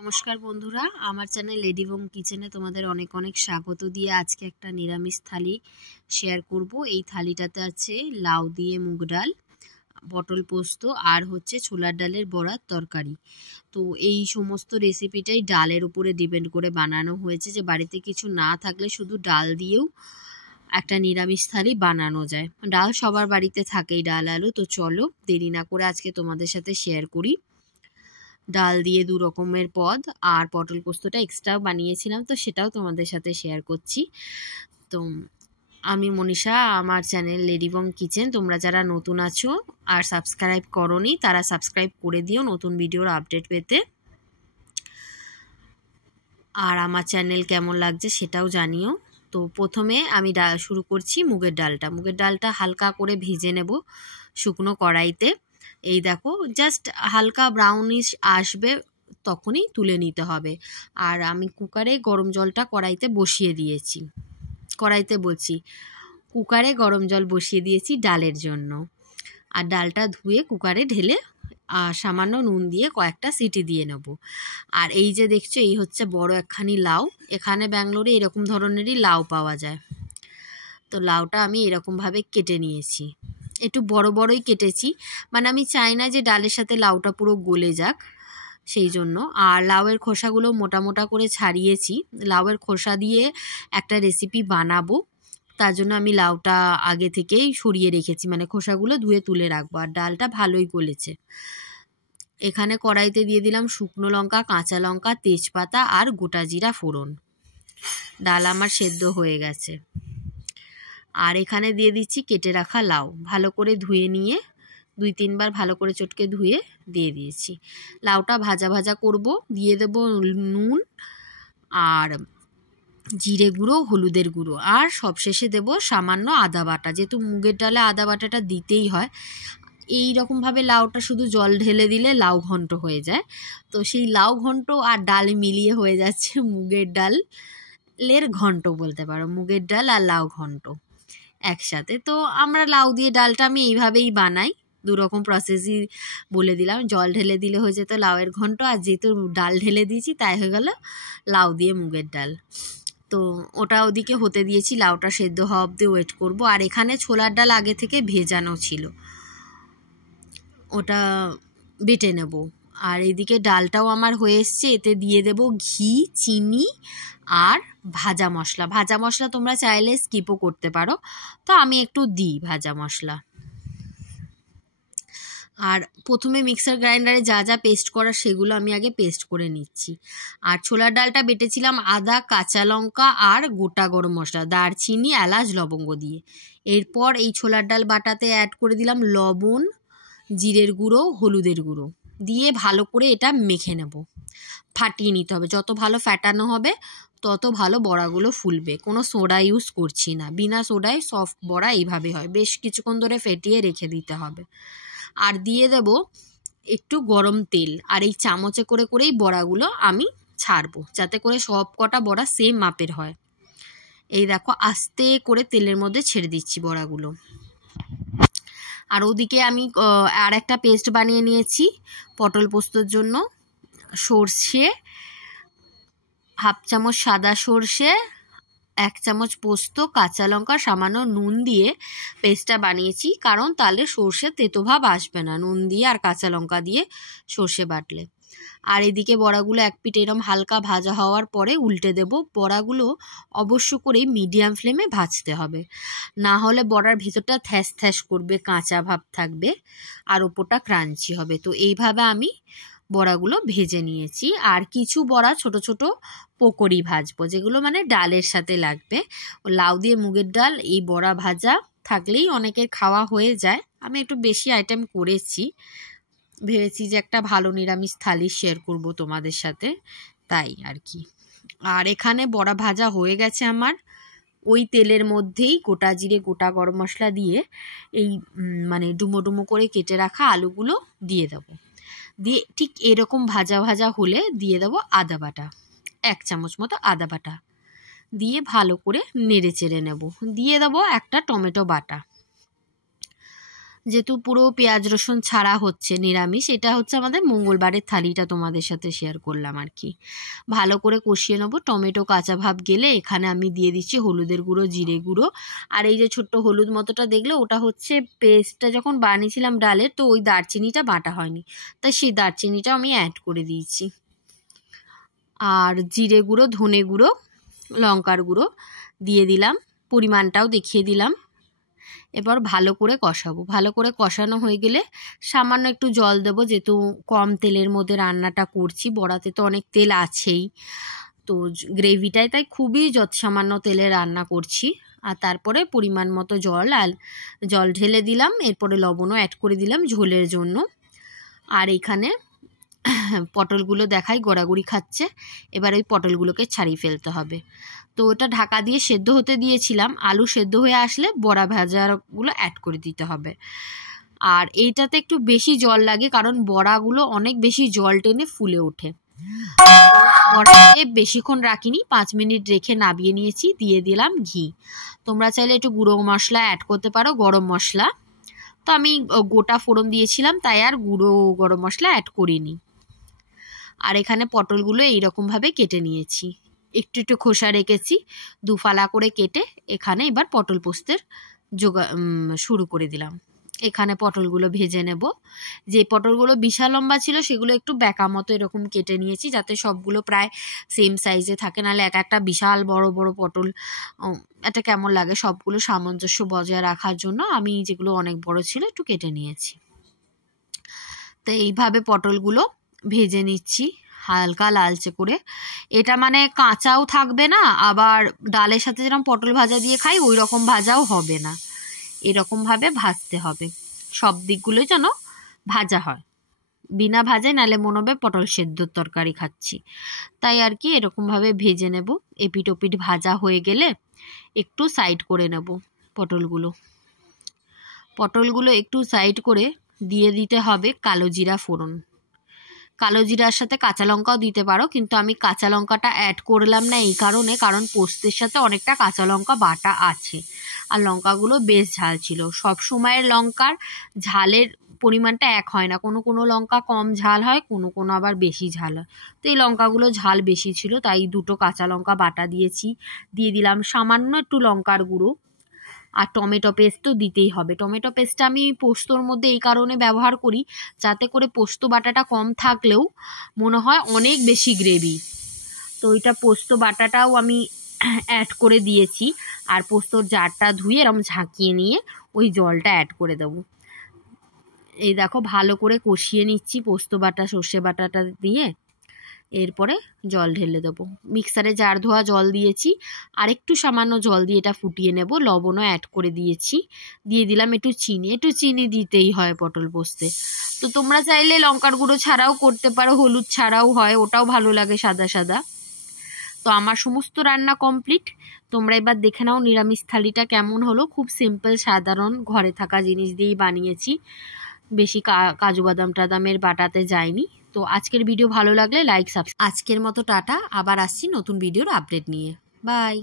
নমস্কার বন্ধুরা, আমার চ্যানেল লেডিবং কিচেনে তোমাদের অনেক অনেক স্বাগত দিয়ে আজকে একটা নিরামিষ থালি শেয়ার করব। এই থালিটাতে আছে লাউ দিয়ে মুগ ডাল, পটল পোস্ত আর হচ্ছে ছোলার ডালের বড়ার তরকারি। তো এই সমস্ত রেসিপিটাই ডালের উপরে ডিপেন্ড করে বানানো হয়েছে, যে বাড়িতে কিছু না থাকলে শুধু ডাল দিয়েও একটা নিরামিষ থালি বানানো যায়। ডাল সবার বাড়িতে থাকেই, ডাল আলু। তো চলো দেরি না করে আজকে তোমাদের সাথে শেয়ার করি। ডাল দিয়ে দু রকমের পদ আর পটল পোস্তটা এক্সট্রা বানিয়েছিলাম, তো সেটাও তোমাদের সাথে শেয়ার করছি। তো আমি মনীষা, আমার চ্যানেল লেডিবং কিচেন। তোমরা যারা নতুন আছো আর সাবস্ক্রাইব করোনি তারা সাবস্ক্রাইব করে দিও নতুন ভিডিওর আপডেট পেতে। আর আমার চ্যানেল কেমন লাগছে সেটাও জানিও। তো প্রথমে আমি শুরু করছি মুগের ডালটা। মুগের ডালটা হালকা করে ভেজে নেব শুকনো কড়াইতে। এই দেখো, জাস্ট হালকা ব্রাউনিশ আসবে তখনই তুলে নিতে হবে। আর আমি কুকারে গরম জলটা কড়াইতে বসিয়ে দিয়েছি। কুকারে গরম জল বসিয়ে দিয়েছি ডালের জন্য। আর ডালটা ধুয়ে কুকারে ঢেলে সামান্য নুন দিয়ে কয়েকটা সিটি দিয়ে নেব। আর এই যে দেখছো, এই হচ্ছে বড় একখানি লাউ। এখানে ব্যাঙ্গালোরে এরকম ধরনেরই লাউ পাওয়া যায়। তো লাউটা আমি এরকমভাবে কেটে নিয়েছি, একটু বড় বড়ই কেটেছি, মানে আমি চাই না যে ডালের সাথে লাউটা পুরো গলে যাক, সেই জন্য। আর লাউয়ের খোসাগুলো মোটা মোটা করে ছাড়িয়েছি। লাউয়ের খোসা দিয়ে একটা রেসিপি বানাবো, তার জন্য আমি লাউটা আগে থেকেই সরিয়ে রেখেছি, মানে খোসাগুলো ধুয়ে তুলে রাখবো। আর ডালটা ভালোই গলেছে। এখানে কড়াইতে দিয়ে দিলাম শুকনো লঙ্কা, কাঁচা লঙ্কা, তেজপাতা আর গোটা জিরা ফোড়ন। ডাল আমার সেদ্ধ হয়ে গেছে। আর এখানে দিয়ে দিচ্ছি কেটে রাখা লাউ, ভালো করে ধুয়ে নিয়ে 2-3 বার ভালো করে চটকে ধুয়ে দিয়ে দিয়েছি। লাউটা ভাজা ভাজা করব। দিয়ে দেব নুন আর জিরে গুঁড়ো, হলুদের গুঁড়ো, আর সবশেষে দেব সামান্য আদা বাটা। যেহেতু মুগের ডালে আদা বাটাটা দিতেই হয়। এই রকমভাবে লাউটা শুধু জল ঢেলে দিলে লাউ ঘন্ট হয়ে যায়। তো সেই লাউ ঘন্ট আর ডাল মিলিয়ে হয়ে যাচ্ছে মুগের ডালের ঘন্ট বলতে পারো। মুগের ডাল আর লাউ ঘন্ট একসাথে। তো আমরা লাউ দিয়ে ডালটা আমি এইভাবেই বানাই, দুরকম প্রসেসই বলে দিলাম। জল ঢেলে দিলে হয়ে যেত লাউয়ের ঘন্ট, আর যেহেতু ডাল ঢেলে দিয়েছি তাই হয়ে গেল লাউ দিয়ে মুগের ডাল। তো ওটা ওদিকে হতে দিয়েছি, লাউটা সেদ্ধ হওয়া অবধি ওয়েট করব। আর এখানে ছোলার ডাল আগে থেকে ভেজানো ছিল, ওটা বেটে নেব। আর এদিকে ডালটাও আমার হয়ে এসছে। এতে দিয়ে দেব ঘি, চিনি আর ভাজা মশলা। ভাজা মশলা তোমরা চাইলে স্কিপও করতে পারো, তো আমি একটু দিই ভাজা মশলা। আর প্রথমে মিক্সার গ্রাইন্ডারে যা যা পেস্ট করা সেগুলো আমি আগে পেস্ট করে নিচ্ছি। আর ছোলার ডালটা বেটেছিলাম আদা, কাঁচা লঙ্কা আর গোটা গরম মশলা, দারচিনি, এলাচ, লবঙ্গ দিয়ে। এরপর এই ছোলার ডাল বাটাতে অ্যাড করে দিলাম লবণ, জিরের গুঁড়ো, হলুদের গুঁড়ো দিয়ে ভালো করে এটা মেখে নেব। ফাটিয়ে নিতে হবে, যত ভালো ফ্যাটানো হবে তত ভালো বড়াগুলো ফুলবে। কোনো সোডা ইউজ করছি না, বিনা সোডায় সফট বড়া এইভাবে হয়। বেশ কিছুক্ষণ ধরে ফেটিয়ে রেখে দিতে হবে। আর দিয়ে দেব একটু গরম তেল। আর এই চামচে করে করেই বড়াগুলো আমি ছাড়বো, যাতে করে সব কটা বড়া সেম মাপের হয়। এই দেখো, আস্তে করে তেলের মধ্যে ছেড়ে দিচ্ছি বড়াগুলো। আর ওদিকে আমি আর একটা পেস্ট বানিয়ে নিয়েছি পটল পোস্তর জন্য। সর্ষে, 1/2 চামচ সাদা সর্ষে, 1 চামচ পোস্ত, কাঁচা লঙ্কা, সামান্য নুন দিয়ে পেস্টটা বানিয়েছি, কারণ তাহলে সর্ষের তেতো ভাব আসবে না নুন দিয়ে আর কাঁচা লঙ্কা দিয়ে সর্ষে বাটলে। আর এদিকে বড়াগুলো এক পিঠ এরম হালকা ভাজা হওয়ার পরে উল্টে দেব। বড়াগুলো অবশ্য করেই মিডিয়াম ফ্লেমে ভাজতে হবে, না হলে বড়ার ভিতরটা থ্যাস থ্যাস করবে, কাঁচা ভাব থাকবে, আর ওপরটা ক্রাঞ্চি হবে। তো এইভাবে আমি বড়াগুলো ভেজে নিয়েছি। আর কিছু বড়া ছোট ছোট পকোড়ি ভাজবো, যেগুলো মানে ডালের সাথে লাগবে। লাউ দিয়ে মুগের ডাল এই বড়া ভাজা থাকলেই অনেকের খাওয়া হয়ে যায়। আমি একটু বেশি আইটেম করেছি, ভেবেছি যে একটা ভালো নিরামিষ থালি শেয়ার করব তোমাদের সাথে, তাই আর কি। আর এখানে বড়া ভাজা হয়ে গেছে আমার। ওই তেলের মধ্যেই গোটা জিরে, গোটা গরম মশলা দিয়ে এই মানে ডুমো ডুমো করে কেটে রাখা আলুগুলো দিয়ে দেবো। দিয়ে ঠিক এরকম ভাজা ভাজা হলে দিয়ে দেবো আদা বাটা, 1 চামচ মতো আদা বাটা দিয়ে ভালো করে নেড়ে চেড়ে নেব। দিয়ে দেবো একটা টমেটো বাটা। যেহেতু পুরো পেঁয়াজ রসুন ছাড়া হচ্ছে নিরামিষ, এটা হচ্ছে আমাদের মঙ্গলবারের থালিটা তোমাদের সাথে শেয়ার করলাম আর কি। ভালো করে কষিয়ে নেবো। টমেটো কাঁচা ভাব গেলে এখানে আমি দিয়ে দিচ্ছি হলুদের গুঁড়ো, জিরে গুঁড়ো, আর এই যে ছোট্ট হলুদ মতোটা দেখলে ওটা হচ্ছে পেস্টটা যখন বানিয়েছিলাম ডালের, তো ওই দারচিনিটা বাটা হয়নি, তাই সেই দারচিনিটাও আমি অ্যাড করে দিয়েছি। আর জিরে গুঁড়ো, ধনে গুঁড়ো, লঙ্কার গুঁড়ো দিয়ে দিলাম, পরিমাণটাও দেখিয়ে দিলাম। এবার ভালো করে কষাবো। ভালো করে কষানো হয়ে গেলে সামান্য একটু জল দেবো, যেহেতু কম তেলের মধ্যে রান্নাটা করছি, বড়াতে তো অনেক তেল আছেই, তো গ্রেভিটাই তাই খুবই সামান্য তেলে রান্না করছি। আর তারপরে পরিমাণ মতো জল ঢেলে দিলাম, এরপরে লবণও অ্যাড করে দিলাম ঝোলের জন্য। আর এখানে পটলগুলো দেখাই গড়াগড়ি খাচ্ছে, এবার ওই পটলগুলোকে ছাড়িয়ে ফেলতে হবে। তো ওটা ঢাকা দিয়ে সেদ্ধ হতে দিয়েছিলাম, আলু সেদ্ধ হয়ে আসলে বড়া ভাজাগুলো অ্যাড করে দিতে হবে। আর এইটাতে একটু বেশি জল লাগে, কারণ বড়াগুলো অনেক বেশি জল টেনে ফুলে ওঠে। বড়াতে বেশিক্ষণ রাখিনি, 5 মিনিট রেখে নামিয়ে নিয়েছি। দিয়ে দিলাম ঘি। তোমরা চাইলে একটু গুঁড়ো মশলা অ্যাড করতে পারো, গরম মশলা। তো আমি গোটা ফোড়ন দিয়েছিলাম, তাই আর গুঁড়ো গরম মশলা অ্যাড করিনি। আর এখানে পটলগুলো এইরকমভাবে কেটে নিয়েছি, একটু একটু খোসা রেখেছি, 2 ফালা করে কেটে এখানে এবার পটল পোস্তের শুরু করে দিলাম। এখানে পটলগুলো ভেজে নেব। যে পটলগুলো বিশাল লম্বা ছিল সেগুলো একটু বেঁকা মতো এরকম কেটে নিয়েছি, যাতে সবগুলো প্রায় সেম সাইজে থাকে, নাহলে একটা বিশাল বড় বড় পটল এটা কেমন লাগে। সবগুলো সামঞ্জস্য বজায় রাখার জন্য আমি যেগুলো অনেক বড় ছিল একটু কেটে নিয়েছি। তো এইভাবে পটলগুলো ভেজে নিচ্ছি হালকা লালচে করে। এটা মানে কাঁচাও থাকবে না, আবার ডালের সাথে যেরকম পটল ভাজা দিয়ে খাই ওই রকম ভাজাও হবে না, এরকমভাবে ভাজতে হবে। সব দিকগুলোই যেন ভাজা হয়, বিনা ভাজায় নালে মনে হবে পটল সেদ্ধর তরকারি খাচ্ছি, তাই আর কি এরকমভাবে ভেজে নেব। এপিট ওপিট ভাজা হয়ে গেলে একটু সাইড করে নেব পটলগুলো একটু সাইড করে দিয়ে দিতে হবে কালো জিরা ফোড়ন। কালো জিরার সাথে কাঁচা লঙ্কাও দিতে পারো, কিন্তু আমি কাঁচা লঙ্কাটা অ্যাড করলাম না এই কারণে, কারণ পোস্তের সাথে অনেকটা কাঁচা লঙ্কা বাটা আছে, আর লঙ্কাগুলো বেশ ঝাল ছিল। সব সময়ের লঙ্কার ঝালের পরিমাণটা এক হয় না, কোনো লঙ্কা কম ঝাল হয়, কোনো আবার বেশি ঝাল হয়। তো এই লঙ্কাগুলো ঝাল বেশি ছিল, তাই 2টো কাঁচা লঙ্কা বাটা দিয়েছি। দিয়ে দিলাম সামান্য একটু লঙ্কার গুঁড়ো, আর টমেটো পেস্ট তো দিতেই হবে। টমেটো পেস্টটা আমি পোস্তর মধ্যে এই কারণে ব্যবহার করি, যাতে করে পোস্ত বাটাটা কম থাকলেও মনে হয় অনেক বেশি গ্রেভি। তো ওইটা পোস্ত বাটাটাও আমি অ্যাড করে দিয়েছি। আর পোস্তর জারটা ধুয়ে এরকম ঝাঁকিয়ে নিয়ে ওই জলটা অ্যাড করে দেবো। এই দেখো ভালো করে কষিয়ে নিচ্ছি পোস্ত বাটা সর্ষে বাটাটা দিয়ে, এরপরে জল ঢেলে দেবো। মিক্সারে জার ধোয়া জল দিয়েছি, আর একটু সামান্য জল দিয়ে এটা ফুটিয়ে নেব। লবণও অ্যাড করে দিয়েছি, দিয়ে দিলাম একটু চিনি দিতেই হয় পটল পোস্তে। তো তোমরা চাইলে লঙ্কার গুঁড়ো ছাড়াও করতে পারো, হলুদ ছাড়াও হয়, ওটাও ভালো লাগে সাদা সাদা। তো আমার সমস্ত রান্না কমপ্লিট। তোমরা এবার দেখে নাও নিরামিষ থালিটা কেমন হলো। খুব সিম্পল সাধারণ ঘরে থাকা জিনিস দিয়েই বানিয়েছি, বেশি কাজু বাদাম টাদামের বাটাতে যায়নি। তো আজকের ভিডিও ভালো লাগলে লাইক সাবস্ক্রাইব। আজকের মতো টাটা, আবার আসছি নতুন ভিডিওর আপডেট নিয়ে। বাই।